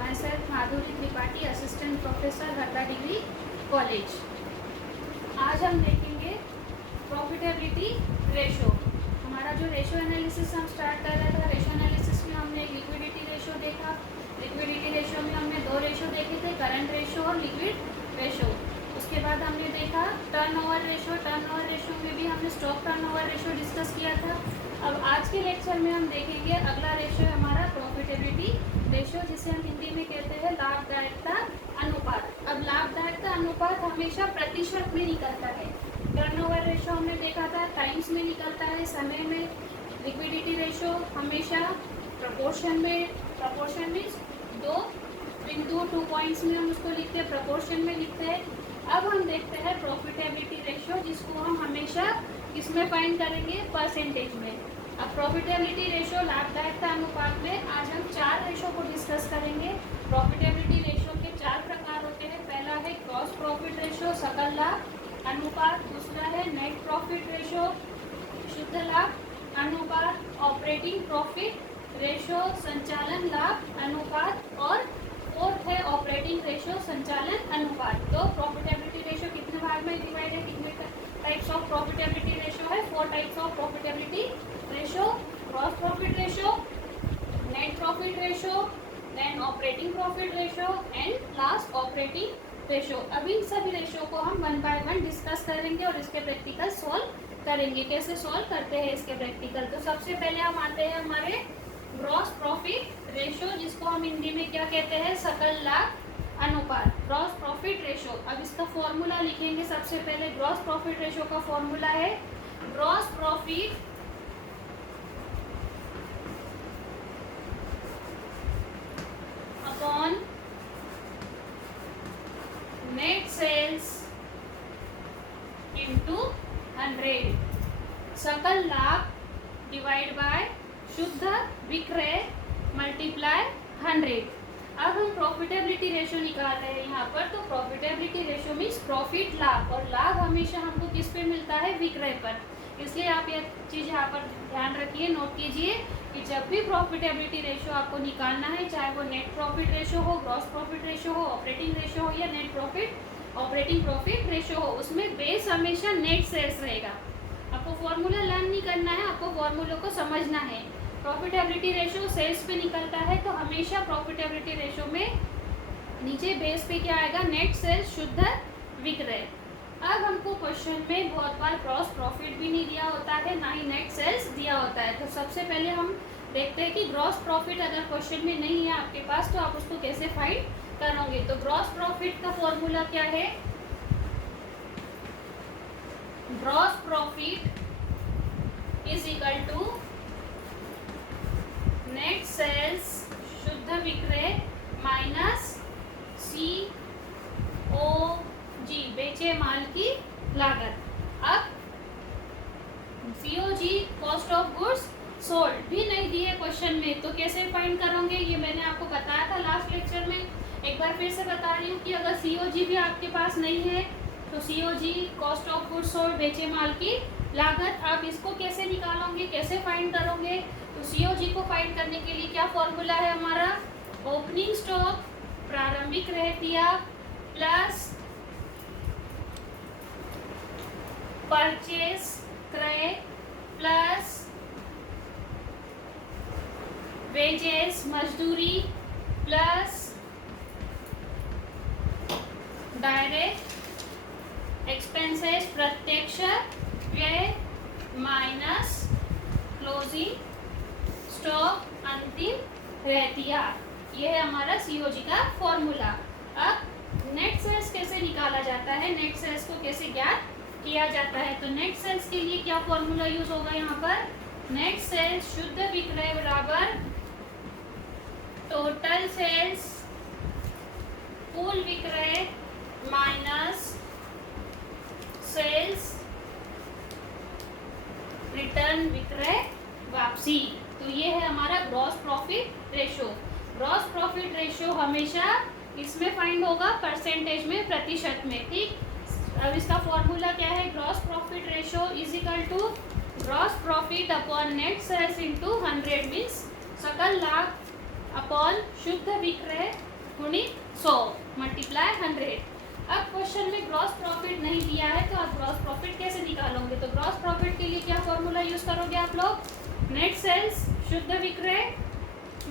myself Madhuri Tripathi, assistant professor, Harda degree college. आज हम देखेंगे प्रॉफिटेबिलिटी रेशो। हमारा जो रेशो एनालिसिस हम स्टार्ट कर रहा था, रेशो एनालिसिस में हमने लिक्विडिटी रेशो देखा। लिक्विडिटी रेशो में हमने दो रेशो देखे थे, करंट रेशो और लिक्विड रेशो। उसके बाद हमने देखा टर्नओवर रेशो। टर्नओवर रेशो में भी हमने स्टॉक टर्नओवर रेशो डिस्कस किया था। अब आज के लेक्चर में हम देखेंगे अगला रेशो है हमारा प्रॉफिटेबिलिटी रेशो, जिसे हम हिंदी में कहते हैं लाभदायकता अनुपात। अब लाभदायकता अनुपात हमेशा प्रतिशत में निकलता है। टर्नओवर रेशो हमने देखा था टाइम्स में निकलता है, समय में। लिक्विडिटी रेशो हमेशा प्रपोर्शन में, प्रपोर्शन मीन्स दो बिंदु 2 पॉइंट्स में हम उसको लिखते हैं, प्रपोर्शन में लिखते हैं। अब हम देखते हैं प्रॉफिटेबिलिटी रेशो, जिसको हम हमेशा किसमें फाइंड करेंगे, परसेंटेज में। अब प्रॉफिटेबिलिटी रेशो लाभदायकता अनुपात में आज हम 4 रेशो को डिस्कस करेंगे। प्रॉफिटेबिलिटी रेशो के 4 प्रकार होते हैं। पहला है ग्रॉस प्रॉफिट रेशो, सकल लाभ अनुपात। दूसरा है नेट प्रॉफिट रेशो, शुद्ध लाभ अनुपात। ऑपरेटिंग प्रॉफिट रेशो, संचालन लाभ अनुपात। और फोर्थ है ऑपरेटिंग रेशो, संचालन अनुपात। तो प्रॉफिटेबिलिटी रेशो कितने भाग में डिवाइड है, कितने टाइप्स ऑफ प्रॉफिटेबिलिटी रेशो है? 4 types of profitability ratio. Gross profit ratio, net profit ratio, then operating profit ratio and last operating ratio. अब इन सभी रेशो को हम 1 बाय 1 डिस्कस करेंगे और इसके प्रैक्टिकल सॉल्व करेंगे। कैसे सॉल्व करते हैं इसके प्रैक्टिकल? तो सबसे पहले हम आते हैं हमारे ग्रॉस प्रॉफिट रेशो, जिसको हम हिंदी में क्या कहते हैं, सकल लाभ अनुपात। ग्रॉस प्रॉफिट रेशो, अब इसका फॉर्मूला लिखेंगे। सबसे पहले ग्रॉस प्रॉफिट रेशो का फॉर्मूला है gross profit upon net sales into 100। सकल लाभ डिवाइड बाय शुद्ध विक्रय मल्टीप्लाई 100। अब हम प्रॉफिटेबिलिटी रेशो निकाल रहे हैं यहाँ पर। तो प्रॉफिटेबिलिटी रेशो मीन्स प्रॉफिट लाभ, और लाभ हमेशा हमको किस पे मिलता है, विक्रय पर। इसलिए आप ये चीज़ यहाँ पर ध्यान रखिए, नोट कीजिए कि जब भी प्रॉफिटेबिलिटी रेशो आपको निकालना है, चाहे वो नेट प्रॉफिट रेशो हो, ग्रॉस प्रॉफिट रेशो हो, ऑपरेटिंग रेशो हो या net profit operating profit ratio हो, उसमें बेस हमेशा नेट सेल्स रहेगा। आपको फॉर्मूला लर्न नहीं करना है, आपको फॉर्मूलों को समझना है। प्रॉफिटेबिलिटी रेशो सेल्स पे निकलता है, तो हमेशा प्रॉफिटेबिलिटी रेशो में नीचे बेस पे क्या आएगा, नेट सेल्स, शुद्ध विक्रय। अब हमको क्वेश्चन में बहुत बार ग्रॉस प्रॉफिट भी नहीं दिया होता है, ना ही नेट सेल्स दिया होता है। तो सबसे पहले हम देखते हैं कि ग्रॉस प्रॉफिट अगर क्वेश्चन में नहीं है आपके पास, तो आप उसको कैसे फाइंड करोगे। तो ग्रॉस प्रॉफिट का फॉर्मूला क्या है, gross profit is equal to net sales, शुद्ध विक्रय माइनस COG, बेचे माल की लागत। अब COG cost of goods sold भी नहीं दिए क्वेश्चन में, तो कैसे फाइंड करोगे? ये मैंने आपको बताया था लास्ट लेक्चर में, एक बार फिर से बता रही हूँ कि अगर COG भी आपके पास नहीं है, तो COG cost of goods sold, बेचे माल की लागत, आप इसको कैसे निकालोगे, कैसे फाइंड करोगे? तो COG को फाइंड करने के लिए क्या फॉर्मूला है हमारा, ओपनिंग स्टॉक, प्रारंभिक रहतिया प्लस परचेस क्रय प्लस वेजेस मजदूरी प्लस डायरेक्ट एक्सपेंसेस प्रत्यक्ष व्यय माइनस क्लोजिंग स्टॉक अंतिम रहतिया। ये है हमारा COG का फॉर्मूला। अब नेट सेल्स कैसे निकाला जाता है, नेट सेल्स को कैसे ज्ञात किया जाता है? तो नेट सेल्स के लिए क्या फॉर्मूला यूज होगा यहाँ पर, नेट सेल्स शुद्ध विक्रय बराबर टोटल सेल्स कुल विक्रय माइनस सेल्स रिटर्न विक्रय वापसी। तो ये है हमारा gross profit ratio. Gross profit ratio हमेशा इसमें फाइंड होगा, परसेंटेज में, प्रतिशत में, ठीक। अब इसका फॉर्मूला क्या है, gross profit ratio is equal to gross profit upon net sales into 100 means सकल लाभ अपॉन शुद्ध विक्रय गुणित 100 मल्टीप्लाई 100। अब क्वेश्चन में ग्रॉस प्रॉफिट नहीं दिया है तो आप ग्रॉस प्रॉफिट कैसे निकालोगे? तो ग्रॉस प्रॉफिट के लिए क्या फॉर्मूला यूज करोगे आप लोग? नेट सेल्स शुद्ध विक्रय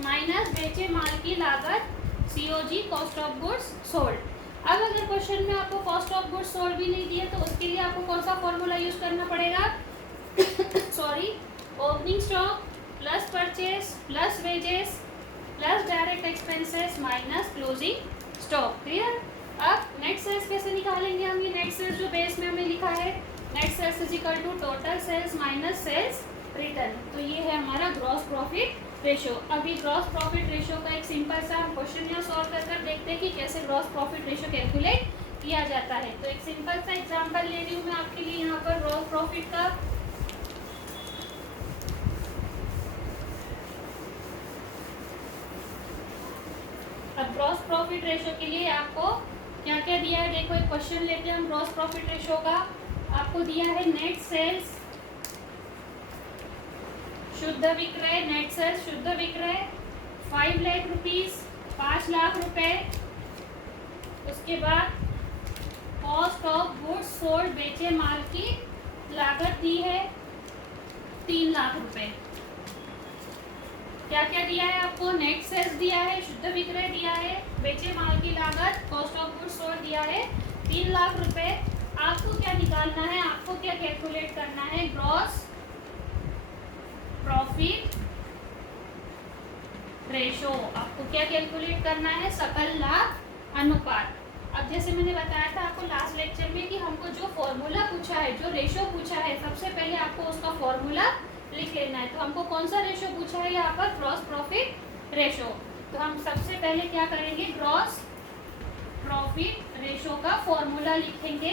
माइनस बेचे माल की लागत COG cost of goods sold. अब अगर क्वेश्चन में आपको कॉस्ट ऑफ गुड्स सोल्ड भी नहीं दिए तो उसके लिए आपको कौन सा फॉर्मूला यूज करना पड़ेगा? Sorry, opening stock plus purchase plus wages plus direct expenses minus closing stock. Clear? अब नेट सेल्स कैसे निकालेंगे हम? ये नेट सेल्स जो बेस में हमें लिखा है, net sales is equal to total sales minus sales return. तो ये है हमारा ग्रॉस प्रॉफिट रेशो। अभी ग्रॉस प्रॉफिट रेशो का एक सिंपल सा हम क्वेश्चन यहाँ सॉल्व कर देखते हैं कि कैसे ग्रॉस प्रॉफिट रेशो कैलकुलेट किया जाता है। तो एक सिंपल सा एग्जांपल ले रही हूँ मैं आपके लिए यहाँ पर ग्रॉस प्रॉफिट का। अब ग्रॉस प्रॉफिट रेशो के लिए आपको क्या क्या दिया है देखो, एक क्वेश्चन लेते हैं हम ग्रॉस प्रॉफिट रेशो का। आपको दिया है नेट सेल्स शुद्ध विक्रय, नेट सेल्स शुद्ध विक्रय 5 लाख रुपीस, 5 लाख रुपए। उसके बाद कॉस्ट ऑफ गुड्स सोल्ड बेचे माल की लागत दी है 3 लाख रुपए। क्या क्या दिया है आपको? नेट सेल्स दिया है, शुद्ध विक्रय दिया है, बेचे माल की लागत कॉस्ट ऑफ गुड्स सोल्ड दिया है 3 लाख रुपए। आपको क्या निकालना है? आपको क्या कैलकुलेट करना है? Gross profit ratio. आपको क्या कैलकुलेट करना है? सकल लाभ अनुपात। अब जैसे मैंने बताया था आपको लास्ट लेक्चर में कि हमको जो फॉर्मूला पूछा है, जो रेशो पूछा है, सबसे पहले आपको उसका फॉर्मूला लिख लेना है। तो हमको कौन सा रेशो पूछा है यहाँ पर? Gross profit ratio. तो हम सबसे पहले क्या करेंगे? ग्रॉस प्रॉफिट रेशो का फॉर्मूला लिखेंगे।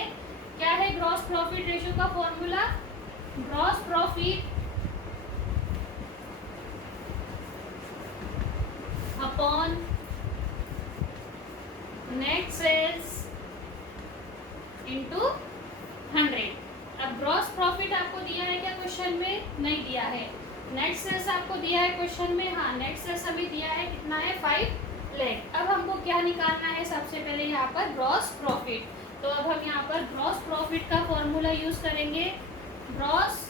क्या है ग्रॉस प्रॉफिट रेशो का formula? Gross profit upon net sales into 100। अब ग्रॉस प्रॉफिट आपको दिया है क्या क्वेश्चन में? नहीं दिया है। नेट सेल्स आपको दिया है क्वेश्चन में? हाँ, नेट सेल्स हमें दिया है, कितना है? 5 लाख। अब हमको क्या निकालना है? सबसे पहले यहाँ पर ग्रॉस प्रॉफिट। तो अब हम यहाँ पर ग्रॉस प्रॉफिट का फॉर्मूला यूज करेंगे। ग्रॉस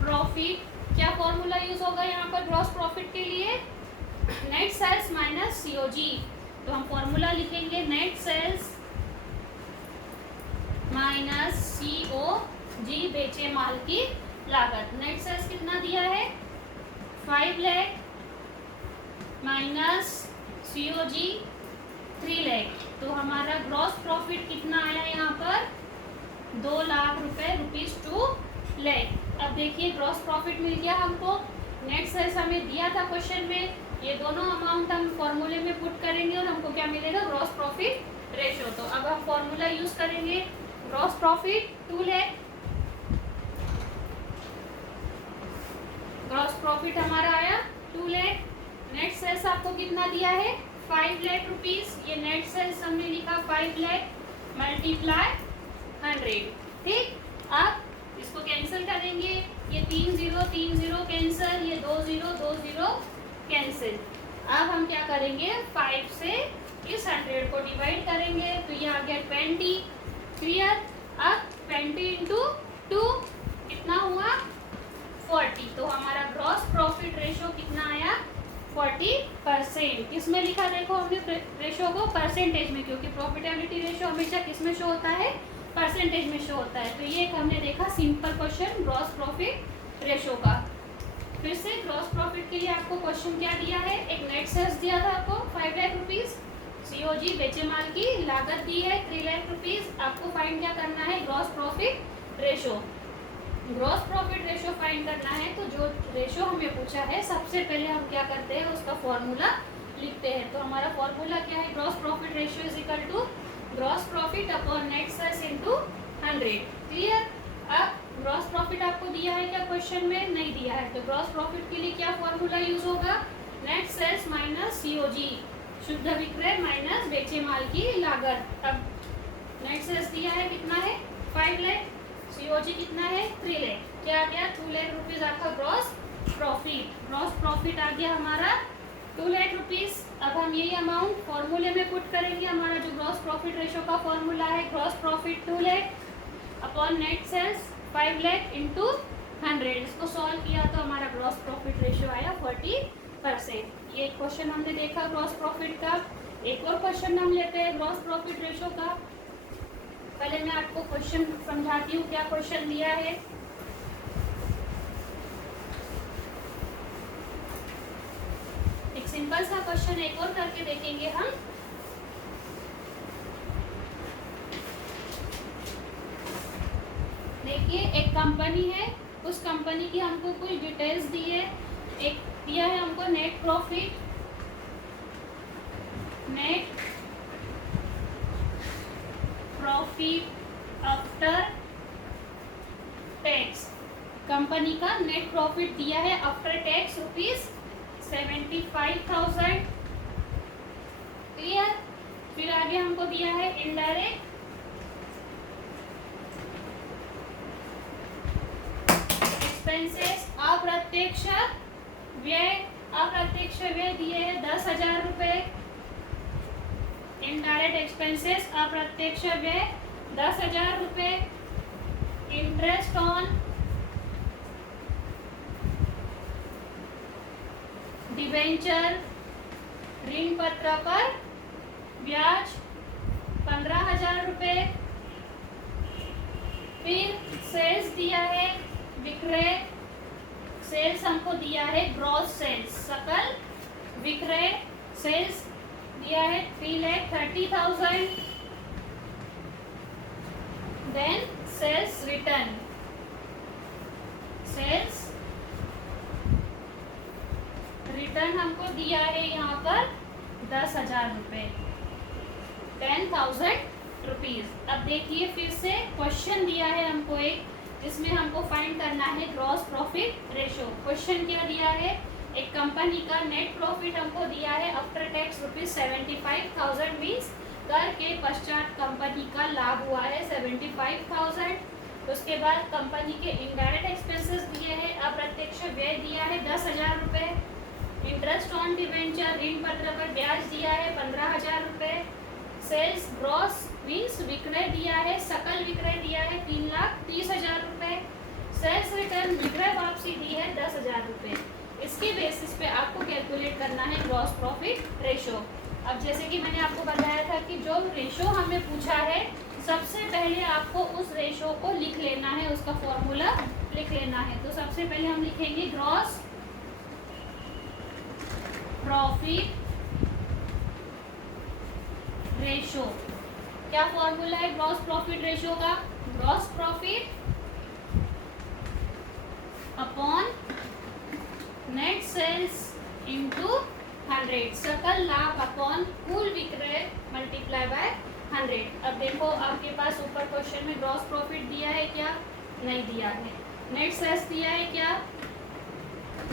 प्रॉफिट, क्या फॉर्मूला यूज होगा यहाँ पर ग्रॉस प्रॉफिट के लिए? Net sales minus COG। तो हम फॉर्मूला लिखेंगे नेट सेल्स माइनस COG बेचे माल की लागत। नेट सेल्स कितना दिया है? 5 लाख माइनस COG 3 लाख। तो हमारा ग्रॉस प्रॉफिट कितना आया यहाँ पर? 2 लाख रुपए, ₹2 लाख। अब देखिए ग्रॉस प्रॉफिट मिल गया हमको। नेट सेल्स हमें दिया था क्वेश्चन में। ये दोनों अमाउंट हम फॉर्मूले में पुट करेंगे और हमको क्या मिलेगा? Gross profit ratio. तो अब हम फॉर्मूला यूज करेंगे। Gross profit 2 lakh, gross profit हमारा आया 2 लाख। नेट सेल्स आपको कितना दिया है? 5 लाख रुपीस। ये नेट सेल्स हमने लिखा 5 लाख मल्टीप्लाई 100। ठीक, अब इसको कैंसिल करेंगे। ये 3 0 कैंसिल, ये 2 0 कैंसिल। अब हम क्या करेंगे? 5 से इस 100 को डिवाइड करेंगे तो ये आ गया 20। क्लियर? अब 20 इंटू 2 कितना हुआ? 40। तो हमारा ग्रॉस प्रॉफिट रेशो कितना आया? 40%। किसमें लिखा देखो हमने रेशो को? परसेंटेज में, क्योंकि प्रॉफिटेबिलिटी रेशो हमेशा किस में शो होता है? परसेंटेज में शो होता है। तो ये एक हमने देखा simple question gross profit ratio का। फिर से ग्रॉस प्रॉफिट के लिए आपको क्वेश्चन क्या दिया है? एक नेट सेल्स दिया था आपको 5 लाख रुपीस, COG बेचे माल की लागत दी है 3 लाख रुपीस। आपको फाइंड क्या करना है? Gross profit ratio. Gross profit ratio find करना है तो जो रेशो हमें पूछा है सबसे पहले हम क्या करते हैं? उसका फॉर्मूला लिखते हैं। तो हमारा फॉर्मूला क्या है? Gross profit ratio is equal to gross profit upon net sales into 100। Clear? अब ग्रॉस प्रॉफिट आपको दिया है क्या क्वेश्चन में? नहीं दिया है। तो ग्रॉस प्रॉफिट के लिए क्या फॉर्मूला यूज होगा? नेट सेल्स माइनस COG, शुद्ध विक्रय माइनस बेचे माल की लागत। अब नेट सेल्स दिया है कितना है? 5 लाख, COG कितना है? 3 लाख। क्या आ गया? 2 लाख रुपीज आपका ग्रॉस प्रॉफिट, ग्रॉस प्रॉफिट आ गया हमारा 2 लाख रुपीस। अब हम यही अमाउंट फॉर्मूले में पुट करेंगे। हमारा जो ग्रॉस प्रॉफिट रेशो का फॉर्मूला है, gross profit 2 lakh upon net sales 5 lakh into 100। इसको सॉल्व किया तो हमारा ग्रॉस प्रॉफिट रेशो आया 40%। ये क्वेश्चन हमने देखा ग्रॉस प्रॉफिट का। एक और क्वेश्चन हम लेते हैं ग्रॉस प्रॉफिट रेशो का। पहले मैं आपको क्वेश्चन समझाती हूँ क्या क्वेश्चन दिया है। एक सिंपल सा क्वेश्चन एक और करके देखेंगे हम। देखिए, एक कंपनी है, उस कंपनी की हमको कुछ डिटेल्स दी है। एक दिया है हमको net profit, net profit after tax. Company का नेट प्रॉफिट दिया है आफ्टर टैक्स ₹75,000। क्लियर। फिर आगे हमको दिया है इनडायरेक्ट एक्सपेंसेस, अप्रत्यक्ष व्यय। अप्रत्यक्ष व्यय दिए हैं 10,000 रुपए। इनडायरेक्ट एक्सपेंसेस अप्रत्यक्ष व्यय 10,000 रुपए। इंटरेस्ट ऑन डिबेंचर, ऋण पत्र पर ब्याज 15,000 रुपए। फिर सेल्स दिया है, विक्रय। सेल्स हमको दिया है ग्रॉस सेल्स, सकल विक्रय। सेल्स दिया है 3,30,000। Then sales return, sales return हमको दिया है यहाँ पर 10,000 रुपए, 10,000 रुपीज। अब देखिए फिर से क्वेश्चन दिया है हमको एक, जिसमें हमको फाइंड करना है ग्रॉस प्रॉफिट रेशो। क्वेश्चन क्या दिया है, एक कंपनी का नेट प्रॉफिट हमको दिया है आफ्टर टैक्स ₹75,000 मीन्स कर के पश्चात कंपनी का लाभ हुआ है 75,000। उसके बाद कंपनी के इनडायरेक्ट एक्सपेंसेस दिए हैं, अप्रत्यक्ष व्यय दिया है 10,000 रुपए। इंटरेस्ट ऑन डिबेंचर, ऋण पत्र पर ब्याज दिया है 15,000 रुपए। सेल्स ग्रॉस मीन्स विक्रय दिया है, सकल विक्रय दिया है 3,30,000 रुपए। सेल्स रिटर्न विक्रय वापसी दी है 10,000 रुपए। इसके बेसिस पे आपको कैलकुलेट करना है ग्रॉस प्रॉफिट रेशो। अब जैसे कि मैंने आपको बताया था कि जो रेशो हमें पूछा है, सबसे पहले आपको उस रेशो को लिख लेना है, उसका फॉर्मूला लिख लेना है। तो सबसे पहले हम लिखेंगे ग्रॉस प्रॉफिट रेशो। क्या फॉर्मूला है ग्रॉस प्रॉफिट रेशो का, gross profit upon net sales into 100, सकल लाभ अपॉन कुल विक्रय मल्टीप्लाई बाय 100। अब देखो आपके पास ऊपर क्वेश्चन में ग्रॉस प्रॉफिट दिया है क्या, नहीं दिया है। नेट सेल्स दिया है क्या,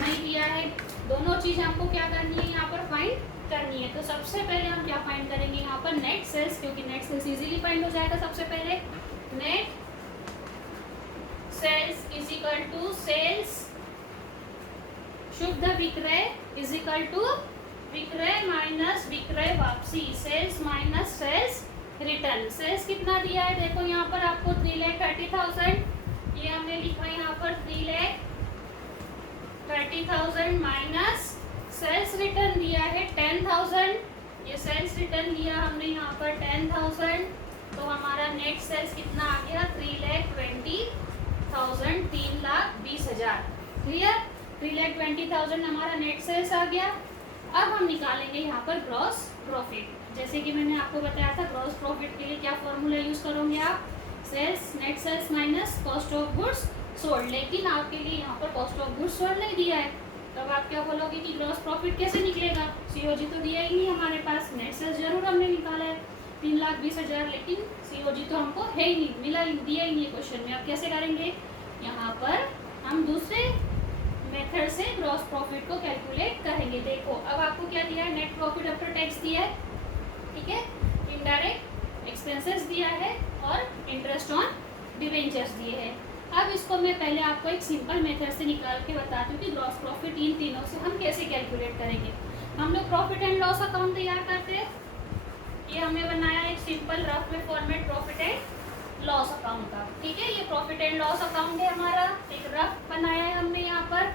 नहीं दिया है। दोनों चीज हमको क्या करनी है, यहाँ पर फाइंड करनी है। तो सबसे पहले हम क्या फाइंड करेंगे यहाँ पर, नेट सेल्स, क्योंकि नेट सेल्स इजीली फाइंड हो जाएगा। सबसे पहले net sales is equal to sales शुद्ध विक्रय इज इक्वल टू विक्रय माइनस विक्रय वापसी, sales minus sales return. Sales कितना दिया है, देखो यहाँ पर आपको 3,30,000, ये हमने लिखा है यहाँ पर 3,30,000 माइनस सेल्स रिटर्न दिया है 10,000। ये सेल्स रिटर्न लिया हमने यहाँ पर 10,000, तो हमारा नेट सेल्स कितना आ गया 3,20,000, 3,20,000। क्लियर। 3,20,000 हमारा नेट सेल्स आ गया। अब हम निकालेंगे यहाँ पर ग्रॉस प्रॉफिट। जैसे कि मैंने आपको बताया था, ग्रॉस प्रॉफिट के लिए क्या फॉर्मूला यूज करोगे आप, sales net sales minus cost of goods sold. लेकिन आपके लिए यहाँ पर कॉस्ट ऑफ गुड्स सोल्ड नहीं दिया है, तब आप क्या बोलोगे कि ग्रॉस प्रॉफिट कैसे निकलेगा, सीओजी तो दिया ही नहीं हमारे पास। नेट सेल्स जरूर हमने निकाला है 3,20,000, लेकिन सीओजी तो हमको है ही नहीं, मिला ही दिया ही नहीं क्वेश्चन में। अब कैसे करेंगे, यहाँ पर हम दूसरे मेथड से ग्रॉस प्रॉफिट को कैलकुलेट करेंगे। देखो अब आपको क्या दिया है, नेट प्रॉफिट आफ्टर टैक्स दिया है, ठीक है, इनडायरेक्ट एक्सपेंसेस दिया है और इंटरेस्ट ऑन डिबेंचर्स दिए हैं। अब इसको मैं पहले आपको एक सिंपल मेथड से निकाल के बताती हूँ कि ग्रॉस प्रॉफिट इन तीनों से हम कैसे कैलकुलेट करेंगे। हम लोग प्रॉफिट एंड लॉस अकाउंट तैयार करते हैं। ये हमने बनाया एक सिंपल रफ में format profit and loss account का, ठीक है। ये प्रॉफिट एंड लॉस अकाउंट है हमारा, एक रफ बनाया है हमने यहाँ पर।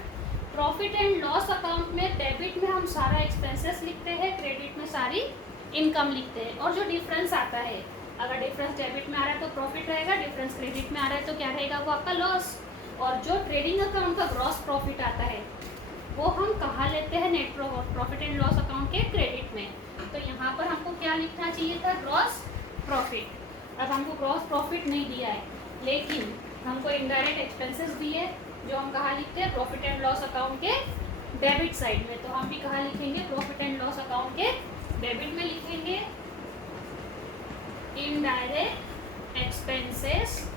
प्रॉफिट एंड लॉस अकाउंट में डेबिट में हम सारा एक्सपेंसेस लिखते हैं, क्रेडिट में सारी इनकम लिखते हैं, और जो डिफरेंस आता है, अगर डिफरेंस डेबिट में आ रहा है तो प्रॉफिट रहेगा, डिफरेंस क्रेडिट में आ रहा है तो क्या रहेगा, वो आपका लॉस। और जो ट्रेडिंग अकाउंट का ग्रॉस प्रॉफिट आता है वो हम कहाँ लेते हैं, net profit and loss account के क्रेडिट में। तो यहाँ पर हमको क्या लिखना चाहिए था, ग्रॉस प्रॉफिट। अब हमको ग्रॉस प्रॉफिट नहीं दिया है, लेकिन हमको इनडायरेक्ट एक्सपेंसेस दिए जो हम कहाँ लिखते हैं, प्रॉफिट एंड लॉस अकाउंट के डेबिट साइड में। तो हम भी कहाँ लिखेंगे, प्रॉफिट एंड लॉस अकाउंट के डेबिट में लिखेंगे इनडायरेक्ट एक्सपेंसेस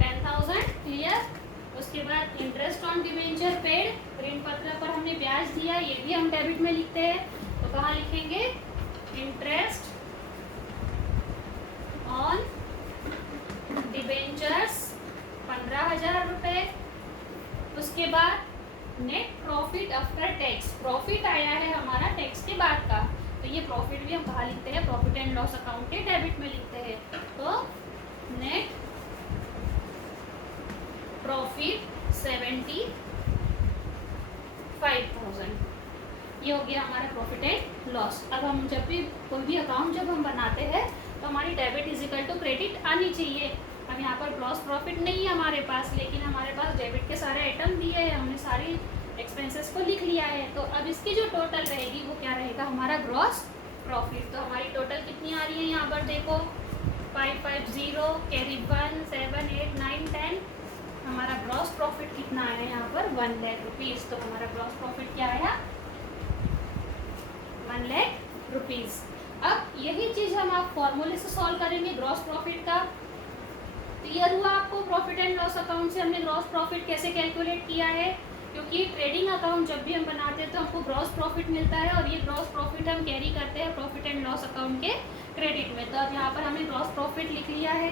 10,000, क्लियर। उसके बाद इंटरेस्ट ऑन डिबेंचर पेड, ऋण पत्र पर हमने ब्याज दिया, ये भी हम डेबिट में लिखते हैं। तो कहाँ लिखेंगे, इंटरेस्ट ऑन डिबेंचर्स 15,000 रुपये। उसके बाद net profit after tax, profit आया है हमारा टैक्स के बाद का, तो ये प्रॉफिट भी हम कहाँ लिखते हैं, प्रॉफिट एंड लॉस अकाउंट के डेबिट में लिखते हैं। तो नेट प्रॉफिट 75,000, ये हो गया हमारा प्रॉफिट एंड लॉस। अब हम जब भी कोई भी अकाउंट जब हम बनाते हैं तो हमारी debit is equal to credit आनी चाहिए। अब यहाँ पर ग्रॉस प्रॉफिट नहीं है हमारे पास, लेकिन हमारे पास डेबिट के सारे आइटम दिए हैं, हमने सारी एक्सपेंसेस को लिख लिया है। तो अब इसकी जो टोटल रहेगी वो क्या रहेगा, हमारा ग्रॉस प्रॉफिट। तो हमारी टोटल कितनी आ रही है यहाँ पर देखो, 550 कैरी 1 7 8 9 10। हमारा ग्रॉस प्रॉफिट कितना आया यहाँ पर, 1 लाख रुपीज़। तो हमारा ग्रॉस प्रॉफिट क्या आया, 1 लाख रुपीज़। अब यही चीज़ हम आप फॉर्मूले से सॉल्व करेंगे ग्रॉस प्रॉफिट का। क्लियर हुआ आपको, प्रॉफिट एंड लॉस अकाउंट से हमने ग्रॉस प्रॉफिट कैसे कैलकुलेट किया है। क्योंकि ट्रेडिंग अकाउंट जब भी हम बनाते हैं तो हमको ग्रॉस प्रॉफिट मिलता है, और ये ग्रॉस प्रॉफिट हम कैरी करते हैं प्रॉफिट एंड लॉस अकाउंट के क्रेडिट में। तो अब यहाँ पर हमने ग्रॉस प्रॉफिट लिख लिया है,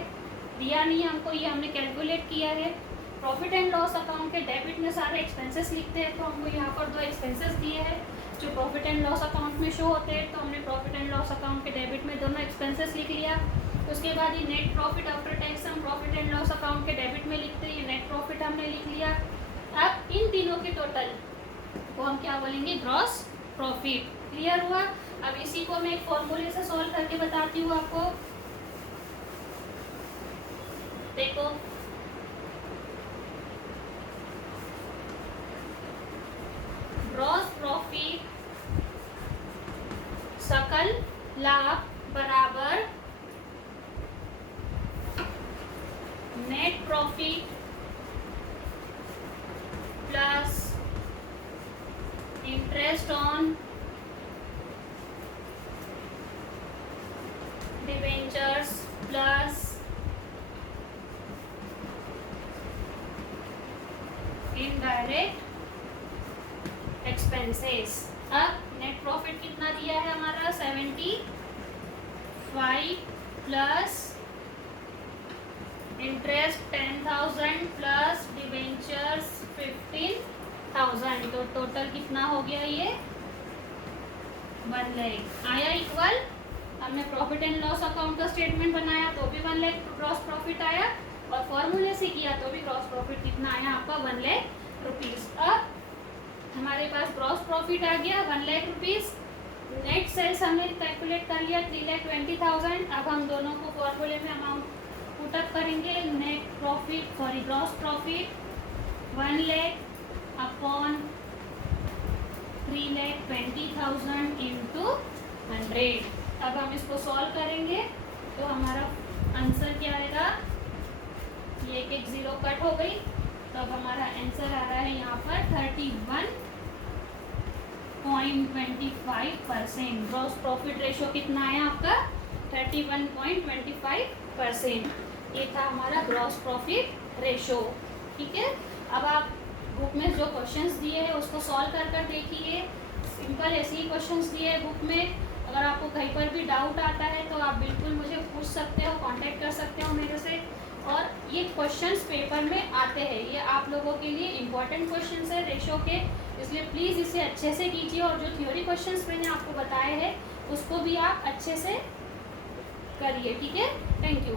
दिया नहीं है हमको, ये हमने कैलकुलेट किया है। प्रॉफिट एंड लॉस अकाउंट के डेबिट में सारे एक्सपेंसेस लिखते हैं, तो हमको यहाँ पर 2 एक्सपेंसेस दिए हैं जो प्रॉफिट एंड लॉस अकाउंट में शो होते हैं। तो हमने प्रॉफिट एंड लॉस अकाउंट के डेबिट में दोनों एक्सपेंसेस लिख लिया। उसके बाद ये नेट प्रॉफिट आफ्टर टैक्स हम प्रॉफिट एंड लॉस अकाउंट के डेबिट में लिखते हैं, ये नेट प्रॉफिट हमने लिख लिया। अब इन तीनों के टोटल को हम क्या बोलेंगे, ग्रॉस प्रॉफिट। क्लियर हुआ। अब इसी को मैं एक फॉर्मूले से सॉल्व करके बताती हूँ आपको। देखो, ग्रॉस प्रॉफिट सकल लाभ बराबर net profit plus interest on debentures plus indirect expenses. अब नेट प्रॉफिट कितना दिया है हमारा, 75 प्लस इंटरेस्ट 10,000 प्लस डिबेंचर्स 15,000। तो टोटल कितना हो गया, ये 1 लाख आया इक्वल। हमने प्रॉफिट एंड लॉस अकाउंट का स्टेटमेंट बनाया तो भी 1 लाख ग्रॉस प्रॉफिट आया, और फॉर्मूले से किया तो भी ग्रॉस प्रॉफिट कितना आया आपका, 1 लाख रुपीज़। अब हमारे पास ग्रॉस प्रॉफिट आ गया 1 लाख रुपीज़। नेट सेल्स हमने कैलकुलेट कर लिया 3,20,000। अब हम दोनों को फॉर्मूले में अमाउंट पुटअप करेंगे। Net profit gross profit 1 lakh upon 3,20,000 into 100। अब हम इसको सॉल्व करेंगे तो हमारा आंसर क्या आएगा, ये एक जीरो कट हो गई, तो अब हमारा आंसर आ रहा है यहाँ पर 31.25%। ग्रॉस प्रॉफिट रेशो कितना आया आपका, 31.25%। ये था हमारा ग्रॉस प्रॉफिट रेशो, ठीक है। अब आप बुक में जो क्वेश्चंस दिए हैं उसको सॉल्व कर कर देखिए। सिंपल ऐसे ही क्वेश्चंस दिए हैं बुक में। अगर आपको कहीं पर भी डाउट आता है तो आप बिल्कुल मुझे पूछ सकते हो, कांटेक्ट कर सकते हो मेरे से। और ये क्वेश्चंस पेपर में आते हैं, ये आप लोगों के लिए इम्पोर्टेंट क्वेश्चंस है रेशो के, इसलिए प्लीज़ इसे अच्छे से कीजिए। और जो थ्योरी क्वेश्चंस मैंने आपको बताए हैं उसको भी आप अच्छे से करिए, ठीक है। Thank you.